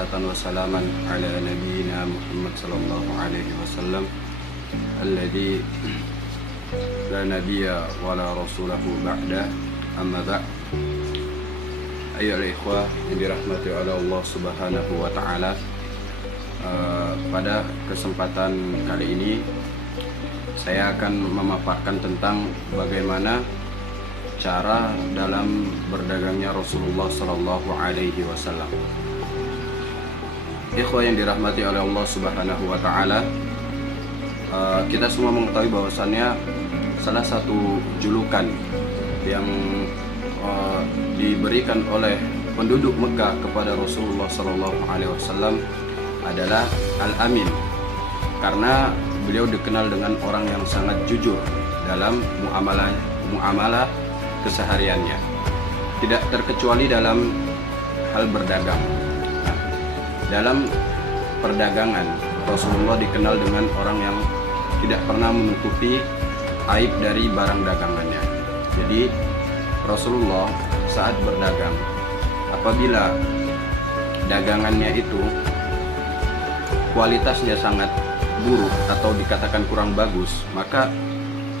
salatan wa salaman ala nabiyyina Muhammad sallallahu alaihi wasallam alladzi la nabiyya wa la rasulahu ba'da, amma ba'. Ayyuhal ikhwah yang dirahmati oleh Allah Subhanahu wa taala, pada kesempatan kali ini saya akan memaparkan tentang bagaimana cara dalam berdagangnya Rasulullah Sallallahu Alaihi Wasallam. Ikhwah yang dirahmati oleh Allah Subhanahu Wa Taala, kita semua mengetahui bahwasannya salah satu julukan yang diberikan oleh penduduk Mekah kepada Rasulullah Sallallahu Alaihi Wasallam adalah Al-Amin, karena beliau dikenal dengan orang yang sangat jujur dalam muamalah kesehariannya, tidak terkecuali dalam hal berdagang. Nah, dalam perdagangan Rasulullah dikenal dengan orang yang tidak pernah menutupi aib dari barang dagangannya. Jadi Rasulullah saat berdagang, apabila dagangannya itu kualitasnya sangat buruk atau dikatakan kurang bagus, maka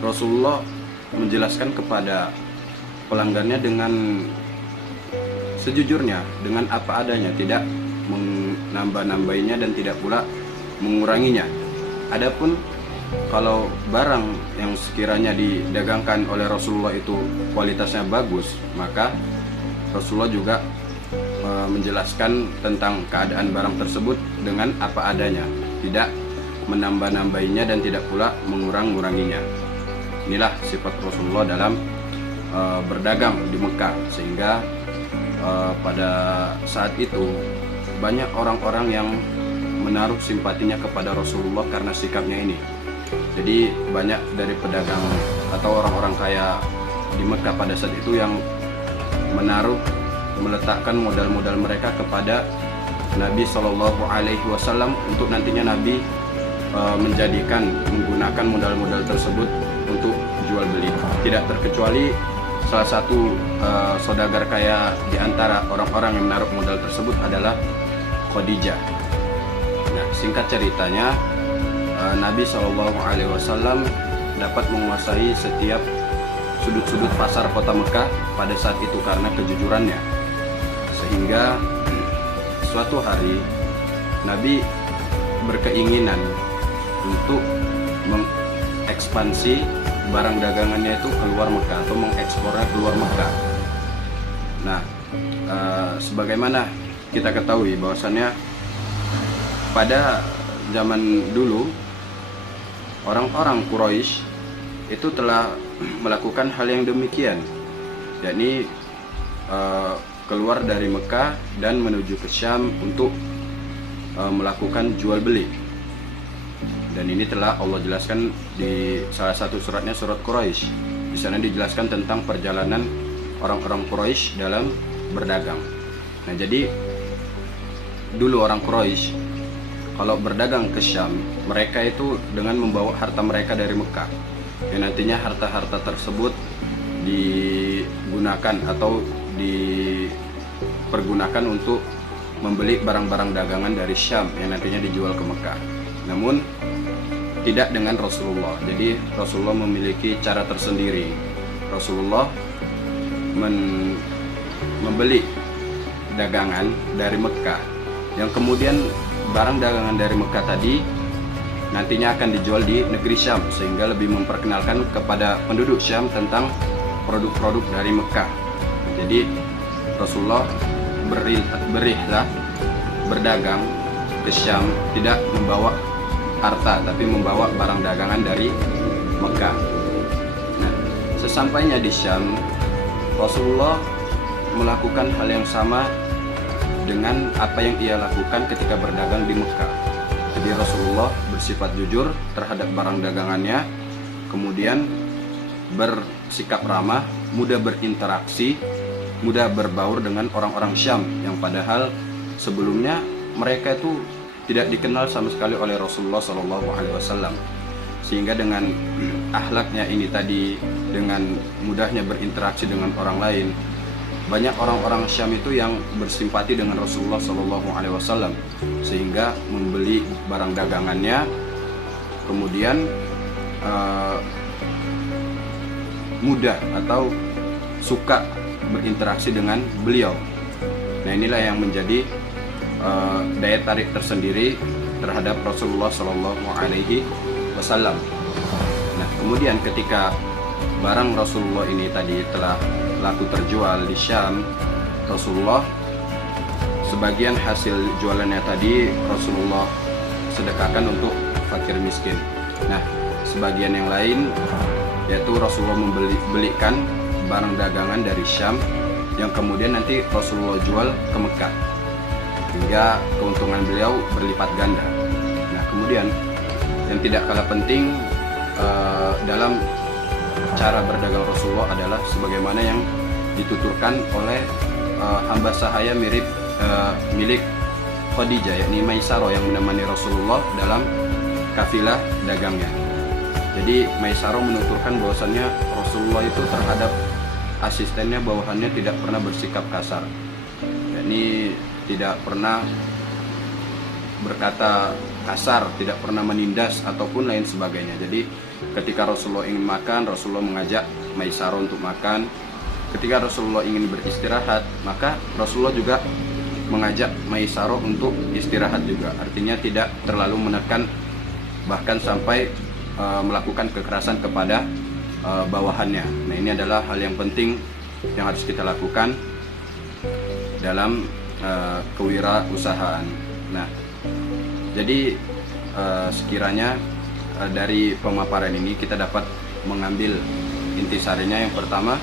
Rasulullah menjelaskan kepada pelanggannya dengan sejujurnya, dengan apa adanya, tidak menambah-nambahinya dan tidak pula menguranginya. Adapun kalau barang yang sekiranya didagangkan oleh Rasulullah itu kualitasnya bagus, maka Rasulullah juga menjelaskan tentang keadaan barang tersebut dengan apa adanya, tidak menambah-nambahinya dan tidak pula mengurang-nguranginya. Inilah sifat Rasulullah dalam berdagang di Mekah, sehingga pada saat itu banyak orang-orang yang menaruh simpatinya kepada Rasulullah karena sikapnya ini. Jadi banyak dari pedagang atau orang-orang kaya di Mekah pada saat itu yang meletakkan modal-modal mereka kepada Nabi Shallallahu Alaihi Wasallam untuk nantinya Nabi menggunakan modal-modal tersebut untuk jual beli. Tidak terkecuali salah satu saudagar kaya di antara orang-orang yang menaruh modal tersebut adalah Khadijah. Nah, singkat ceritanya, Nabi Shallallahu Alaihi Wasallam dapat menguasai setiap sudut-sudut pasar kota Mekah pada saat itu karena kejujurannya. Sehingga suatu hari Nabi berkeinginan untuk mengekspansi barang dagangannya itu keluar Mekah atau mengekspornya keluar Mekah. Nah, sebagaimana kita ketahui bahwasannya pada zaman dulu orang-orang Quraisy itu telah melakukan hal yang demikian, yakni keluar dari Mekah dan menuju ke Syam untuk melakukan jual beli. Dan ini telah Allah jelaskan di salah satu suratnya, surat Quraisy. Di sana dijelaskan tentang perjalanan orang-orang Quraisy dalam berdagang. Nah, jadi dulu orang Quraisy kalau berdagang ke Syam, mereka itu dengan membawa harta mereka dari Mekah, yang nantinya harta-harta tersebut digunakan atau dipergunakan untuk membeli barang-barang dagangan dari Syam yang nantinya dijual ke Mekah. Namun tidak dengan Rasulullah. Jadi Rasulullah memiliki cara tersendiri. Rasulullah membeli dagangan dari Mekah, yang kemudian barang dagangan dari Mekah tadi nantinya akan dijual di negeri Syam, sehingga lebih memperkenalkan kepada penduduk Syam tentang produk-produk dari Mekah. Jadi Rasulullah berihlah berdagang ke Syam, tidak membawa harta tapi membawa barang dagangan dari Mekah. Nah, sesampainya di Syam, Rasulullah melakukan hal yang sama dengan apa yang ia lakukan ketika berdagang di Mekah. Jadi Rasulullah bersifat jujur terhadap barang dagangannya, kemudian bersikap ramah, mudah berinteraksi, mudah berbaur dengan orang-orang Syam yang padahal sebelumnya mereka itu tidak dikenal sama sekali oleh Rasulullah SAW. Sehingga dengan akhlaknya ini tadi, dengan mudahnya berinteraksi dengan orang lain, banyak orang-orang Syam itu yang bersimpati dengan Rasulullah SAW, sehingga membeli barang dagangannya, kemudian mudah atau suka berinteraksi dengan beliau. Nah, inilah yang menjadi daya tarik tersendiri terhadap Rasulullah SAW. Nah, kemudian ketika barang Rasulullah ini tadi telah laku terjual di Syam, Rasulullah sebagian hasil jualannya tadi Rasulullah sedekahkan untuk fakir miskin. Nah, sebagian yang lain yaitu Rasulullah belikan barang dagangan dari Syam yang kemudian nanti Rasulullah jual ke Mekah, hingga keuntungan beliau berlipat ganda. Nah, kemudian yang tidak kalah penting dalam cara berdagang Rasulullah adalah sebagaimana yang dituturkan oleh hamba sahaya milik Khadijah, yakni Maisarah, yang menemani Rasulullah dalam kafilah dagangnya. Jadi Maisarah menuturkan bahwasannya Rasulullah itu terhadap asistennya, bawahannya tidak pernah bersikap kasar, yakni tidak pernah berkata kasar, tidak pernah menindas ataupun lain sebagainya. Jadi ketika Rasulullah ingin makan, Rasulullah mengajak Maisarah untuk makan. Ketika Rasulullah ingin beristirahat, maka Rasulullah juga mengajak Maisarah untuk istirahat juga. Artinya tidak terlalu menekan, bahkan sampai melakukan kekerasan kepada bawahannya. Nah, ini adalah hal yang penting yang harus kita lakukan dalam kewirausahaan. Nah, jadi sekiranya dari pemaparan ini kita dapat mengambil intisarinya. Yang pertama,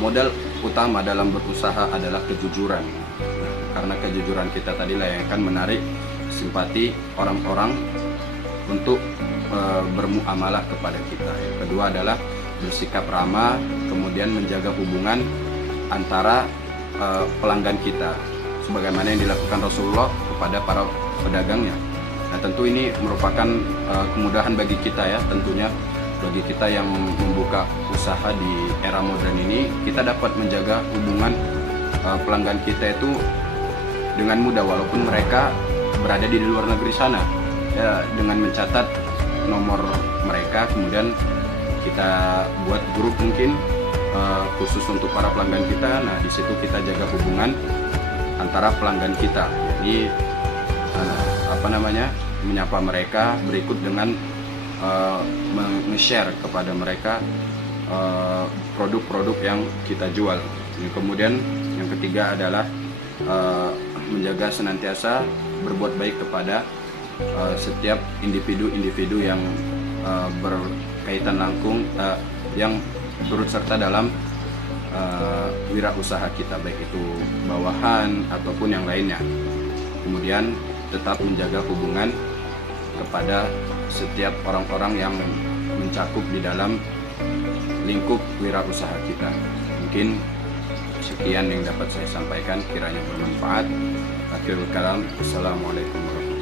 modal utama dalam berusaha adalah kejujuran. Nah, karena kejujuran kita tadi lah yang akan menarik simpati orang-orang untuk bermuamalah kepada kita. Yang kedua adalah bersikap ramah, kemudian menjaga hubungan antara pelanggan kita, sebagaimana yang dilakukan Rasulullah kepada para pedagangnya. Nah, tentu ini merupakan kemudahan bagi kita ya, tentunya bagi kita yang membuka usaha di era modern ini, kita dapat menjaga hubungan pelanggan kita itu dengan mudah, walaupun mereka berada di luar negeri sana ya, dengan mencatat nomor mereka, kemudian kita buat grup mungkin khusus untuk para pelanggan kita. Nah, di situ kita jaga hubungan antara pelanggan kita, jadi menyapa mereka, berikut dengan nge-share kepada mereka produk-produk yang kita jual. Kemudian yang ketiga adalah menjaga senantiasa berbuat baik kepada setiap individu-individu yang berkaitan langsung yang turut serta dalam wirausaha kita, baik itu bawahan ataupun yang lainnya. Kemudian tetap menjaga hubungan kepada setiap orang-orang yang mencakup di dalam lingkup wirausaha kita. Mungkin sekian yang dapat saya sampaikan, kiranya bermanfaat. Akhirul kalam, assalamualaikum warahmatullahi wabarakatuh.